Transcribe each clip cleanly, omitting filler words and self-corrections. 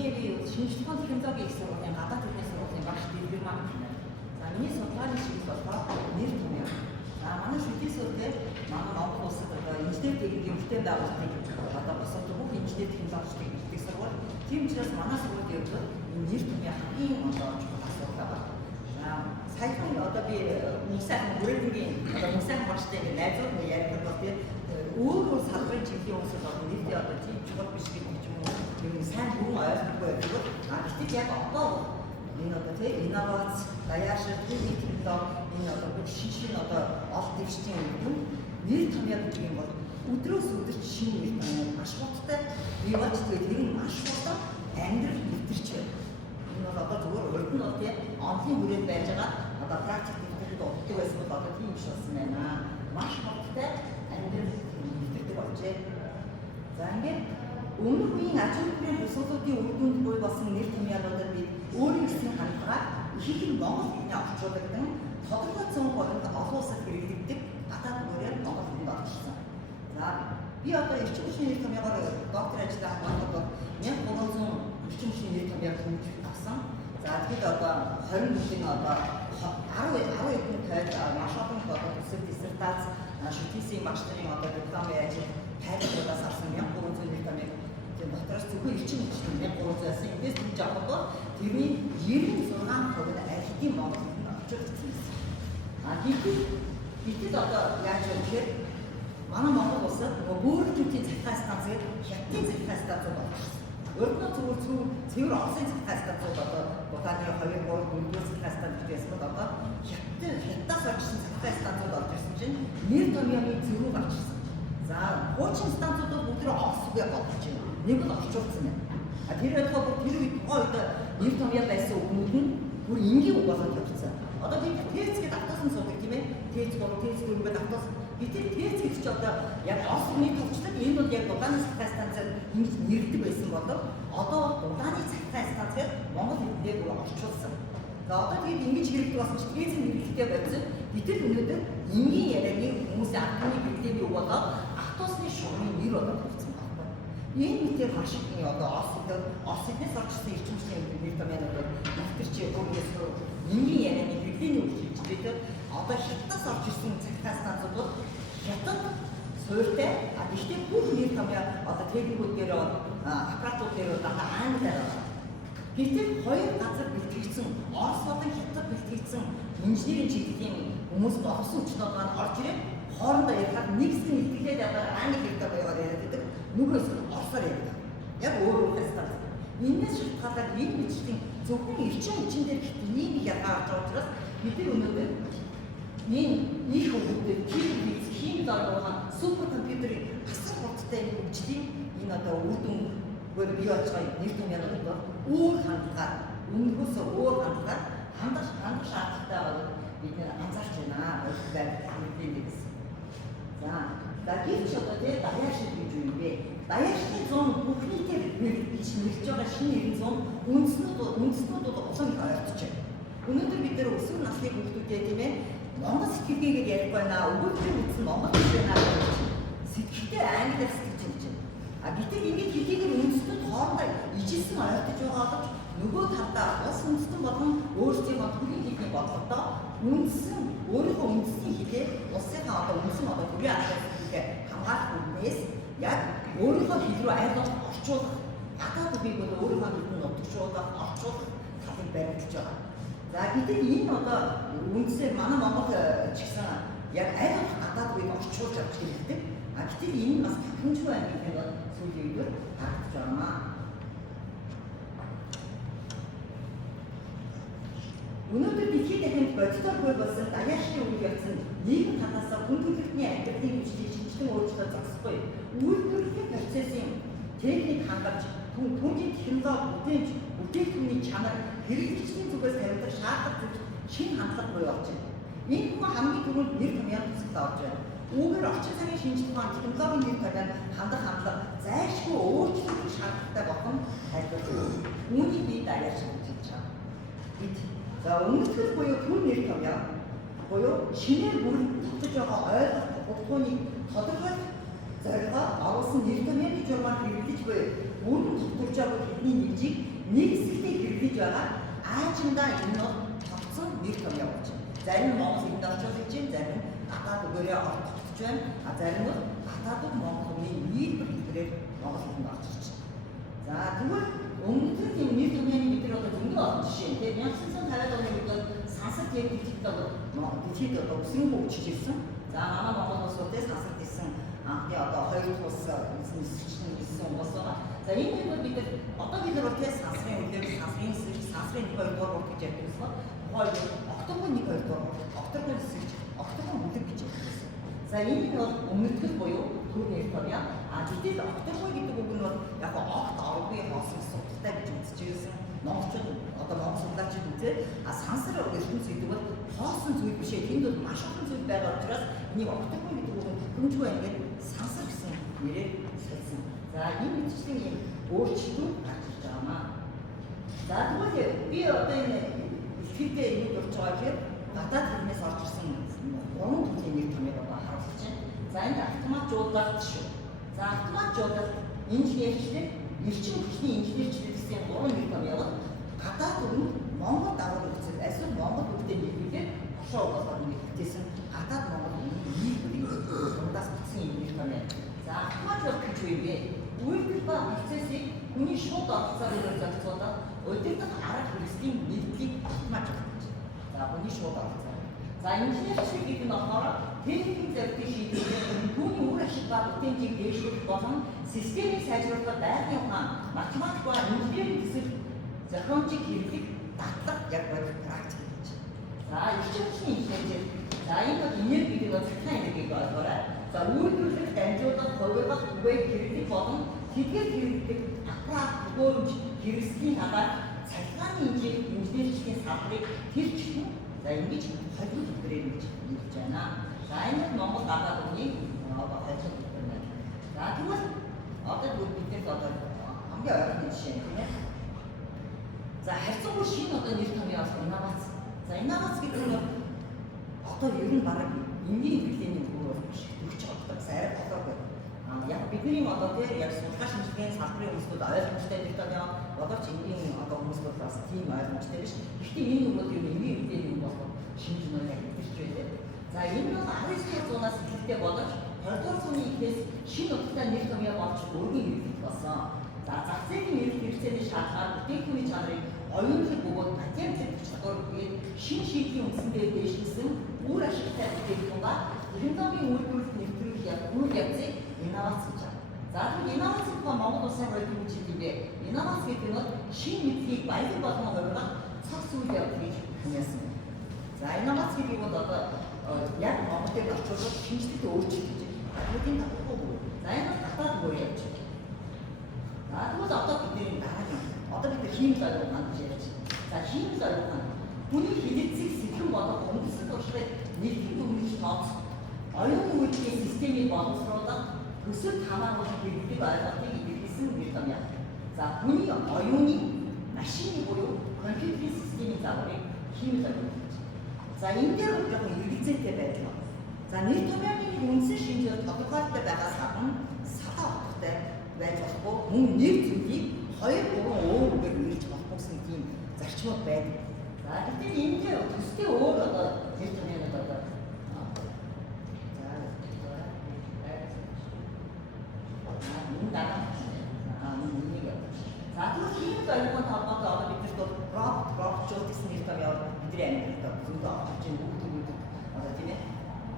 Мэдээгүй шинжлэх ухааны технологийн их сургуулийн гадаад хэлний сургуулийн багш Дэлгэр маань байна. За миний судалгааны чиглэл болохоор нэр томьёо. За манай шүдийн сүлдээ манай Монгол улсад одоо инженер техникийн бүтээн байгуулалтыг одоо босоод бүх инженер технологичдыг бэлтгэх сургууль. Тийм учраас манай сургуулийн хувьд энэ нэр томьёо хамгийн одоо чухал асуудал байна. За саяхан одоо би мусайхан бүрэлдэхүүн одоо мусайхан багштай ингэ найзууд нь ярьдаг бол тийм өөр салбарын чиглэлийн хүмүүсд одоо нэрдээ одоо тийм чухал биш гэдэг ч юм уу. Yung сайн хүн ойлгохгүй байдаг. Гэтэл яг одоо энэ одоо тийм инновац, даяаршил, технологи энэ одоо бүх шинэ одоо олд дэвшгийн юм нэр томьёо гэдэг юм бол өдрөөс өдөрт шинэ нэр томьёо маш хурдтай бий болж тэгээд тэр нь маш хурдан амьдрал нэвтэрч байна. Энэ бол одоо зөвхөн урд нь тийм онлын хүрээнд байж байгаа одоо практик нэвтрүүлэг өгдөг байсан бол одоо тийм биш болсон байна. Маш хурдтай амьдрал нэвтэрдэг болжээ. За ингээд өмнөх үеийн аж ахуйн төсөөллүүдийн үр дүнд буй болсон нэр томьёонуудад бид өөрийн гэсэн хандлагаар их их Монгол хэлний орчуулагдсан тодорхойлсон бодлого олон улсад хэрэглэгддэг гадаад мөрөөр Монгол хэлэнд орчуулсан. За би одоо эрчим хүчний нэр томьёогоор доктор ажиллах бодлого 1300 эрчим хүчний нэр томьёог хэмжиж авсан. За тэгэд одоо 20 жилийн одоо 10 хэдэн тойд маш олон одоо төсөв диссертац шүтээсийн багш нарын одоо дипломын ажил тайлбарлаас авсан 1300 нэр томьёог дотроос зөвхөн эрчим хүчний 1300-аас эндээс гэж авах бол тэрний 96% нь аль хэдийн Монгол хэлэнд орчуулсан байсан. Гэтэл одоо яаж вэ гэхээр манай Монгол улсад бөөрөлтийн захиа станцыг хятадын захиа станцууд болчихсон. Өөрөөр зөвхөн цэвэр Оросын захиа станцууд одоо Буданы 2, 3, 4 захиа станц гэсэн бол одоо хятадаас орчихсон захиа станцууд орж ирсэн чинь нэр томьёоны зөрүү гарчихсан. За хуучин станцууд бол бүгд Оросгүй болж байна. Нэг нь орчуулсан байна. Тэр болохоор тэр үед тухайн үед нэр томьёо байсан үгнүүд нь бүр энгийн үг болоод явчихсан. Одоо бид тээцгээд автосан суудаг тийм ээ. Тээц 3, тээц 4 гэдэг автос. Гэтэл тээц гэж чи одоо яг Оросны товчлог энэ бол яг Буданы захиа станцаар ингэж нэрлэдэг байсан болов одоо Буданы захиа станцаар Монгол хэлээр бүр орчуулсан. За одоо тэгээд ингэж хэрэглэдэг болсон чи тээцийн хэрэглэхтэй байсан. Гэтэл өнөөдөр энгийн ярианы хүмүүсийн автоны хэрэглээний үг болоод автосны шугамын нэр болоод болсон байна. Энэ мэтэр маш их одоо Оросдоос орчихсан эрчим хүчний нэр томьёонууд нэвтэрч өөрөөс энгийн ярианы хэрэглээний үг хэлжтэй одоо хятадаас орж ирсэн захиа станцууд бол хятад суурьтай гэхдээ бүх нэр томьёо одоо техникүүд дээр аппаратууд дээр одоо англиар байна. Гэтэл хоёр газар бэлтгэгдсэн Орос болон хятад бэлтгэгдсэн инженерийн чиглэлийн хүмүүс болсон хүчнүүд маань орж ирээд хоорондоо ярихад нэгсэн итгэлээд одоо англи хэлээр байгаад яриад байдаг. Нүгээс Оросоор яриад. Яг өөр станц. Энэс шалтгаалаад энэ бичгийн зөвхөн эрчим хүчин дээр ийм их ялгаа орж байгаа учраас бид өнөөдөр энэ их хөвгүүдэд хим дараахан суперкомпьютерийн асар хурдтай хөгжлийн энэ одоо үр дүнгээр бий болж байгаа нэр томьёонууд бол өөр хандлагаар өмнөхөөс өөр хандлагаар хандах шаардлагатай болоод бид анзаарч байна. Өөрөөр хэлбэл за гэвч одоо тийм даяаршил гэж юу юм бэ? Даяаршилын зам бүхнийтэй гэж нэрж байгаа шинэ нэгэн зам үндэснүүд улам их ойртож байна. Өнөөдөр бид нэр өсвөр насны хүүхдүүдээ тийм ээ Монгол сэтгэлгээгээр ярих байна. Өгүүлбэрийн үндсэн Монгол хэл байна гэж сэтгэлтэй англиар сэтгэж байна. Гэтэл ингээд хэлхийгээр үндэстнүүд хоорондоо ижилсэн ойртож байгаа боловч нөгөө талдаа улс үндэстэн болон өөрсдийн төрийн хэлний бодлогоо үндэсэн өөрийнхөө үндэсний хэлээр улсынхаа одоо үндэсэн одоо төрийн аргалыг хамгаалах үднээс яг өөрийнхөө хэл рүү айлгаж орчуулах гадаад үгийг бол өөрийнхөө хэлд нутагшуулах орчуулах талыг баримталж байгаа. За гэтэл энэ одоо үндсээр манай Монгол ч гэсэн яг айлгаж гадаад үгийг орчуулж авч хэрэгтэй. Гэтэл энэ бас тахимжгүй байх гэх юм сүүлийн үеэр харагдаж байна. Өнөөдөр дэлхийн дахинд бодитоор буй болсон даяаршилын үйл явц нь нийгэм талаас хүн төрөлхтний амьдралын хүчлийг шинжилэн өөрчлөлт зогсохгүй. Үйлдвэрлэлийн процессын техник хангамж, түүний технологи бүтээгдэхүүний чанар, хэрэглэгчдийн зүгээс тавигдах шаардлага зүйл шинэ хандлага буй болж байна. Энэ хүн хамгийн түрүүнд нэр томьёо төсөлд орж байна. Үүгээр орчин цагийн шинжлэх ухааны технологийн нэр томьёонд хандах хандлага зайлшгүй өөрчлөлт шаардлагатай болох нь тайлбарлагдав. Үүнийг би даяаршил гэж хэлж байгаа. За өмнөдгөл буюу түн нэр томьёо буюу шинээр бүрэн тогтож байгаа ойлголт утгууны тодорхой зорилгоо оруулсан нэр томьёоны журмаар хэрэглэж буй бүрэн тогтворж байгаа хэлний нэмжийг эргэж байгаа. Аажиндаа энэ бол тогтсон нэр том явуулж байна. Зарим нь Монгол хэлд орчуулж байна, зарим нь гадаад үгээрээ орчуулж байна. А зарим нь гадаад Монгол үгийн нийлбэр хэлбэрээр Монгол хэлд орчуулж байна. За тэгвэл өмнөд тийм нэр томьёоны бид нар одоо зөндөө олон жишээ. Тэгээ 1950-аад оны үед сансар техникт дэлхийд одоо өсрөн хөгжиж ирсэн. За манай Монгол улс үдээс сансар гэсэн анхны одоо хоёр тус эзэмшигчний хэлсэн улс байгаа. За энэ үед бид одоо бид нар бол сансрын үеэр сансрын эсрэг, сансрын 1-2 дугаар гэж ярьдаг байсан. Хоёр октогон 1-2 дугаар, октогон эсрэг, октогон бүлэг гэж ярьдаг байсан. За энэ нь бол өмнөдгөл буюу төрний томьёо. А гэтэл октогон гэдэг үг нь бол яг огт оргүй хоосон судалтай гэж үзэж байсан. Монголчууд одоо монгол судлаачид үзээд сансар ертөнц гэдэг бол хоосон зүйл биш ээ. Тэнд бол маш олон зүйл байгаа учраас энийг октогон гэдэг үг нь хэмжгүй байна гэдэг сансар гэсэн нэрээр солисон. За энэ мэдчлийн юм өөрчлөлт гарч ирж байгаа маа. За тэгвэл би одоо энэ ихтэй нэг болж байгаа гэхээр гадаад хэлнээс орж ирсэн 3 төрлийн нэр томьёог одоо харуулж байна. За энэ автоматжуулалт шүү. За автоматжуулалт инженерчлэг, эрчим хүчний инженерчлэг гэсэн 3 нэр томьёог гадаад өрөнд Монгол дагуу үзэл эсвэл Монгол үгтэй нийлүүлээд хошоо болгоод нэгтгэсэн гадаад Монгол нийлбэрийн дундаас бичсэн юм нэр томьёо. За автоматжуулалт гэж юу юм бэ? Үйлдэл ба процессыг хүний шууд оролцоогоор зохицуулаад удирдах арга хэрэгслийн нийтлийг автоматжуулалт гэж. За хүний шууд оролцоо. За инженерчлэг гэдэг нь болохоор техникийн зорилтыг шийдвэрлэх, түүний үр ашиг ба бүтээжийг дээшлүүлэх болон системийг сайжруулах байгалийн ухаан, математик ба инженерийн төсөл зохиомжийг хэрэглэх дадлаг яг бодит практик гэж. За эрчим хүчний инженерийг за энэ бол энерги гэдэг нь цахилгаан энергийг ойлгоорой. За үйлдвэрлэх, дамжуулах, хувиргах, түгээх, хэрэглэх болон тэдгээр хэрэглэх аппарат, төгөөрөмж, хэрэгслийн агаар цахилгааны инженерийн салбарыг тэр чихэн за ингэж холбоо хэлбэрээр гэж хэлж байна. За энэ нь Монгол гадаад үгний холбоо хэлбэр байна. За тэгвэл одоо биднээс одоо хамгийн ойрхон жишээ тийм ээ. За харьцангуй шинэ одоо нэр томьёо инновац. За инновац гэдэг нь одоо ер нь бараг энгийн хэрэглээний бүр биш. Төгч авдаг сайр болоогүй. Яг бидний одоо тийм яг судалгаа шинжилгээний салбарын хүмүүсд ойлгомжтой нэр томьёо боловч энгийн одоо хүмүүсд бас тийм ойлгомжтой биш. Гэхдээ энэ нөгөө юм энгийн хэрэглээний юм болов шинж нөр яг мэдэрч байдаг. За энэ бол 19-р зуунаас эхэлтэй боловч 20-р зууны эхнээс шинэ утгатай нэр томьёо болж өргөн хэрэглэх болсон. За зах зээлийн эрэлт хэрэгцээний шаардлага бүтээгдэхүүний чанарыг оюунлаг бөгөөд патентлэх чадвар бүгээд шинэ шийдлийн үндсэндээ дэвшилсэн үр ашигтай бүтээгдэхүүн ба технологийн үйлдвэрлэлд нэвтрүүлэх үйл явцыг инновац гэж байна. За тэгвэл инновац гэдэг нь Монгол улсын хувьд юу гэж хэлдэг? Инновац гэдэг нь шинэ мэдлэгийг баялаг болгон хувиргах цогц үйл явдал гэж хэлсэн. За инновац гэдэг нь одоо яг Монголд орчуулах шинжлэлт өөрчлөлт гэж байна. Бидний татахгүй. За энэ бол гадаад бүр явж байна. За тэгвэл одоо бидний дараагийн одоо бид химик ойлгох гэж ярьж байна. За химик ойлгох нь хүний хилэлцэг сэтгэн болон өмсөлт туршлагыг нэгтгэн өмнөж тооцох, оюун үйлдлийн системийг боловсруулах, төсөлд хамааруулах хэрэглэг ойлголтыг илэрхийлсэн нэр томьёо. За хүний оюуны машины буюу компьютерийн системийн загварыг химик ойлгох гэж. За энэ дээр жоохон хэрэгцээтэй байж байна. За нэр томьёоны үндсэн шинжээр тодорхойлолтой байгаас гадна сатаа утгатай байж болохгүй мөн нэр зүйлийг 2-3 өөр үгээр нэрж болохгүй гэсэн тийм зарчмууд байдаг. За гэтэл энэ дээр төстэй өөр одоо нэр томьёонууд одоо за тэгвэл химик ойлгохын холбоотой одоо бид нар робот гэсэн нэр томьёо бидний амьдралд зөндөө орж ийн бүгд одоо тийм ээ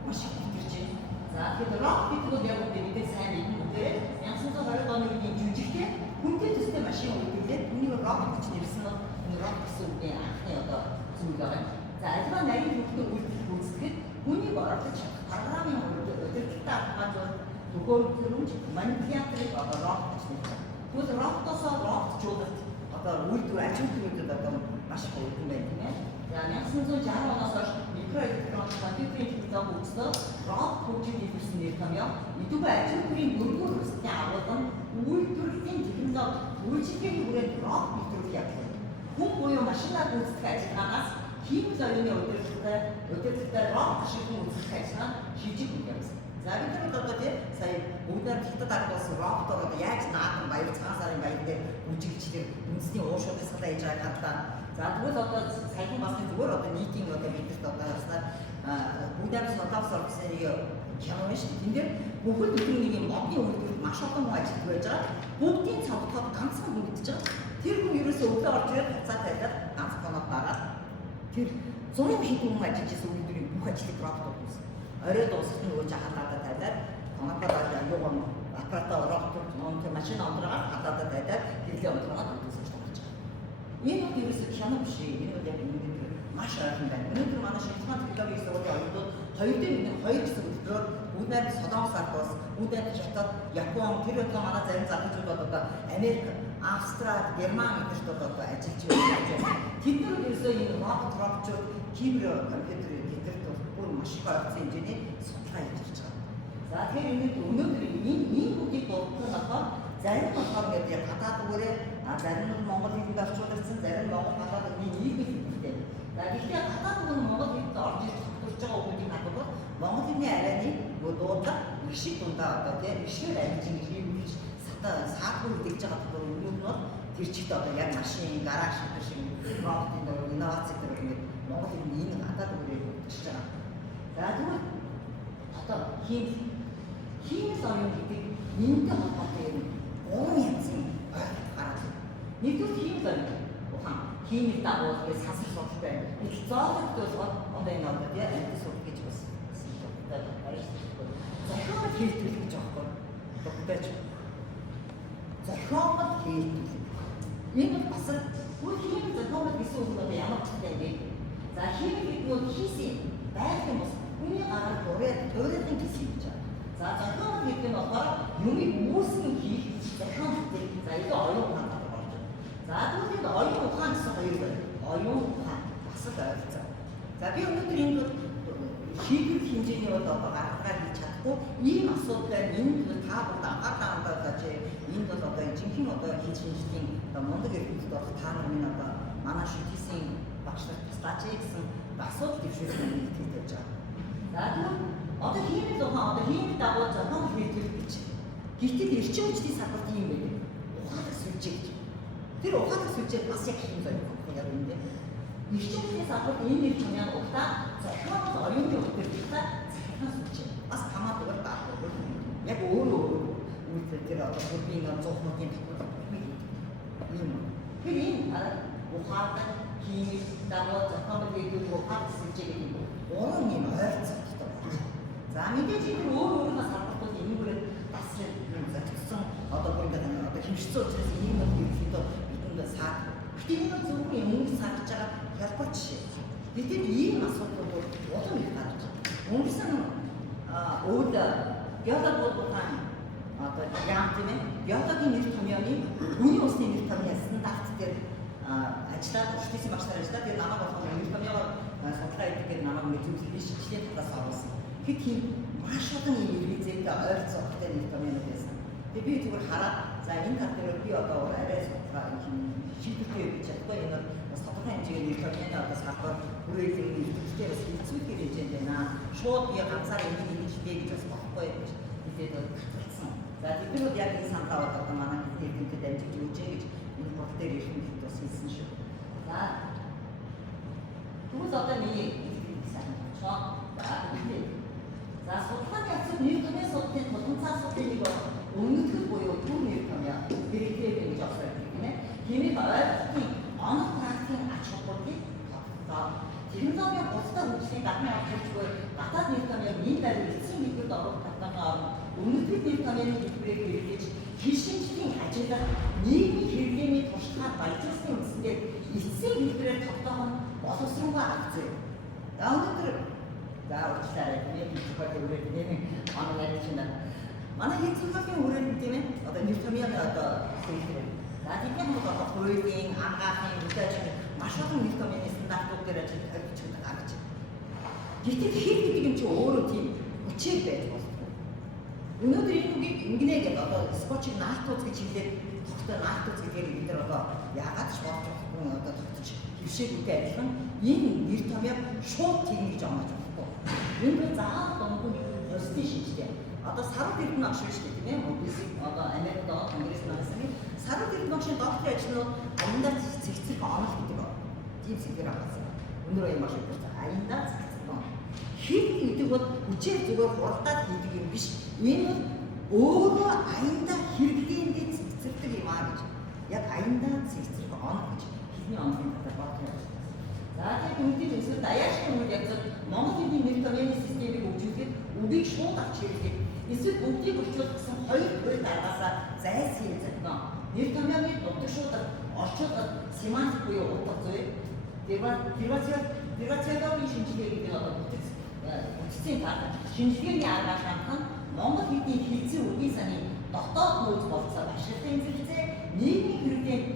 маш их хэтэрч байна. За тэгэхээр робот гэдэг нь яг бидний сайн нэгэн үгээр 1920 оны үеийн жүжигтэй хүнтэй төстэй машин үйлдвэрлээд түүнийг робот гэж нэрлсэн нь энэ робот гэсэн үгийн анхны одоо зүйл байгаа. За альва нарийн хөвгтөд үйлдвэрлэх гүйцэтгэхэд хүнийг оруулж чадах програмын удирдлагатай автоматжуулалт төгөөрөмж манипуляторыг одоо робот гэж нэрлэдэг. Тэгвэл роботосоо роботжуулалт одоо үйлдвэр аж ахуйнуудад одоо маш их үлдэн байна тийм ээ. За 1960 оноос хойш микроэлектроник компьютерийн технологи үүснээр робот хөгжиж ирсэн нэр томьёо идэвхтэй аж ахуйн дөрвөн хүсний агуулгын үйлдвэрлэлийн технологи үйлчилгээний хүрээнд робот нэвтрүүлэх явдал. Хүн буюу машинаар гүйцэтгэх ажиллагаанаас химик оюуны удирдлагатай робот ашиглан үзүүлэх ажиллагаа шийдэж явсан. За бид нар одоо тийм сая бүгдээр хятад ард улс роботоор одоо яаж наадан баяр цагаан сарын баяр дээр үжиглжлээ үндэсний уушуудаас туршлага хийж байгаа гадаа. За тэгвэл одоо саяхан бас зүгээр одоо нийтийн одоо бидэрт одоо харснаар бүгдээр содоос орсон нэг кино шүү дээ. Тэн дээр бүхэл бүхнийг юм модны үйлдвэрт маш олон хүн ажиллаж байж байгаа. Бүгдийн цогцоход ганцхан хүн идэж байгаа. Тэр хүн ерөөсөө өглөө орж ирээд хацаа тавиад ганц конод дараад тэр 100 хэдэн хүн ажиллаж байсан үйлдвэрийн бүх ажлыг робот хийсэн. Орой дуусах нь нөгөө жахалаадаа тавиад конодоо юуган аппарата роботор машин ондроод хадаад тавиад хэлээ ондроод өгсөн гэж байна. Энэ нь ерөөсөө кино биш. Энэ бол яг маш ойрхон байна. Өнөөдөр манай шилжүүлэн технологийн сургуулийн оюутнууд хоёр гэсэн өдрөөр үүднээр Солонгос ардаас, үүднээр Хятад, Япон, тэр одоо манай зарим залуучууд одоо Америк, Австрали, Герман гэдэрт одоо ажиллаж байна. Тэд нар ерөөсөө энэ роботчууд, кибер компьютер гэдэрт бүр маш их ойрхон хэмжээний судалгаа хийж ирж байгаа. За тэгэхээр өнөөдөр энэ бүгдийг бодоход зарим нь болохоор ингээд гадаад үгээрээ зарим нь Монгол хэлэнд орчуулсан, зарим нь Монгол гадаад үгийн нийгмийн хэлтэй. За гэхдээ гадаад үг нь Монгол хэлд орж ирж тогтворч байгаа үгүүдийг хадгалаад Монгол хэлний арайны дуудлага их шиг дундаа одоо тийм ишгээр амжин хийвч саадгүй дэгж байгаа тохиол өмнөд нь тэр чигт одоо яг машин, гараж шиг роботын дөрөв инновац гэдэг ингээд Монгол хэлний энэ гадаад үгээр өгч байгаа. За тэгвэл одоо хиймэл оюун гэдэг нэмэлт холбоотой юм. 3 янзын гараад. Нэгдүгээр хиймэл оюун ухаан. Хиймэл дагуулж гэж сансар суурьтай. Их зоологт бол одоо энэ одоо тийм альт суурь гэж бас зохиомод хийлтүүлэх гэж аахгүй. Тогтооч. Зохиомод хийлтүүлэх. Энэ бас бүр хиймэл зохиомод гэсэн үг нь ямар ч юм бэ? За хиймэл гэдэг нь хийсэн байх юм бас хүний гараар дуурайд гэсэн юм чинь. За зохиомод гэдэг нь болохоор юмыг үүсгэн хийх зохиомод гэдэг. За ಇದು оюун ухаан гэдэг болж байна. За тэгвэл энэ оюун ухаан гэсэн хоёр байна. Оюун ухаан бас л ойлцоо. За би өнөөдөр энэ хийх хэмжээний одоо гаргагаар хийж чадахгүй ийм асуудал энд та бүгд анхаарал хандаад энд бол одоо жинхэнэ одоо хийж шинжлэлийн одоо мундаг эрхлэлд болох та нарын одоо манай шүтгийсийн багшлах туслаач гэсэн асуудал дэвшүүлсэн юм хэлж байж байгаа. За тэгвэл одоо хиймэл ухаан одоо хиймэл дагуу зохион хийлгэх гэж. Гэтэл эрчим хүчний салбарт юм байна. Ухаалаг сүлжээ гэж. Тэр ухаалаг сүлжээ бас яг хийм зориг яг юм дээ. Эрчим хүчний салбарт энэ нэр томьёо ухтаа зохион оюуны өгдөлтөд зохион сүлжээ. Бас хамаагаар даахгүй. Яг өөрөө үйлдэл тэр одоо бүрийн 100-ын тохиолдол юм. Тэр энэ ухаалаг хиймэл дагуу зохион хийлгэх ухаалаг сүлжээ гэдэг юм. Уран юм ойрцогтой. За мэдээж энэ өөрөө салбартууд энэгээр бас юм зохицсон одоо ингээд одоо хэмжсэн учраас ийм нэг хэлбэл бидэнд саад. Гэтэл энэ зөвхөн өмнө сарж байгаа хялбар жишээ. Гэтэл ийм асуудал бол улам их гарч байна. Өнгөрсөн өвд биологи ухаан одоо ям тийм ээ биологийн нэр томьёоны хүний усны нэр томьёо стандарт дээр ажиллаад шүтгийсийн багш нар ажиллаад тэр намайг болох нэр томьёо судалгаа хийх гэдэг намайг мэдүүлсэн шинжилгээ татаас авсан. Гэтэл маш олон юм иргэзээтэй ойрцоогтой нэр томьёонууд байсан. Тэгээ би зүгээр хараад за энэ тал дээр би одоо арай судалгаа шийдвэртэй хийж чадахгүй энэ бас тодорхой хэмжээний нэр томьёоны одоо салбар хүрээлэн нэртгэлтэй бас хэцүү хэмжээнд байна. Шууд би ганцаар ингэж хийх гэж бас болохгүй гэж хэлээд баталсан. За тэднүүд яг энэ саналаа одоо манай хэлтэмтэд дамжиж өгч гэж энэ хот дээр ирэх нь бас хэлсэн шүү. За тэгвэл одоо миний сайн болчихоо. За судалгааны явцад нэр томьёо судлалын тулгымцаа судлалын нэг өмнөдгөл буюу түр нэр томьёо хэрэгтэй гэж асууж байна. Тиймээс ойлголтын оног практикийн ач холбогдолыг тогтоолоо. Технологийн бусдад хөгжлийн гадны авчирчгүй гадаад нэр томьёог энэ байр эцсийн нийгэмд оруулах татвараар өмнөдгөл нэр томьёоны хэлбэрээр хэрэглэж хилшинжлийн ажиглах нийгмийн хэрэглээний туршлагаар баяжуулсан үндсэндээ эцсийн хэлбэрээр тогтоох нь боловсруулах акц. За өнөөдөр за уучлаарай нэг зөвхөн үрээд нэг оног ярьж байна. Манай хэцүүлгийн үрээд тийм ээ одоо нэр томьёоны одоо хэлбэр. За тийм юм бол хөрөөгийн ангаахын үдэж маш олон нэр томьёоны стандартууд дээр ажиллаж байгаа гэж. Гэтэл хэл гэдэг юм чи өөрөө тийм хүчээр байж болно. Өнөөдөр энэ үгийг ингэнэ гэдэг одоо скотчийг наалтууц гэж хэлээд тогтоо наалтууц гэдгээр бид нар одоо яагаад ч болж болохгүй одоо тогтож хөвшөөгтэй адилхан энэ нэр томьёо шууд тийм гэж оноож болохгүй. Энэ бол заавал донгон ёсны шинжтэй. Одоо сард эрдэнэ агш шүү дээ тийм ээ. Мөнгөс одоо Америкт байгаа Конгресс нагасны Саруу гэрэл багшийн докторийн ажил нь аяндаа цэгцэг онол гэдэг ба. Тийм сэдвэр авсан. Өнөр юм шиг байна. Аяндаа цэгцэг онол. Хит гэдэг бол хүчээр зүгээр хуралдаад хийдэг юм биш. Энэ бол өөрөө аяндаа хэрэглээндээ цэгцэрдэг юм аа гэж. Яг аяндаа цэгцэг онол гэж хэлний онолын талаар бодох юм. За тэгээд үндийн эсвэл даяаршны үед яг Монгол хэлний нэр томьёоны системийг хөгжүүлэхэд үгийг шууд авч хэрэглэдэг. Эсвэл бүгдийг орчуулсан хоёр төрлийн даргаасаа зайлсхийе зохино. Нэр томьёоны дутдаг шуудар, орчуулгад семантик буюу утга зүй. Дервациологийн шинжилгээ гэдэг нь одоо бүтцийн тал. Шинжилгээний аргаар хангах нь Монгол хэлний хэлцээ үгийн саны дотоод нөөц болцоод ашиглалтын зэрэгцээ нийгмийн хэрэглээнд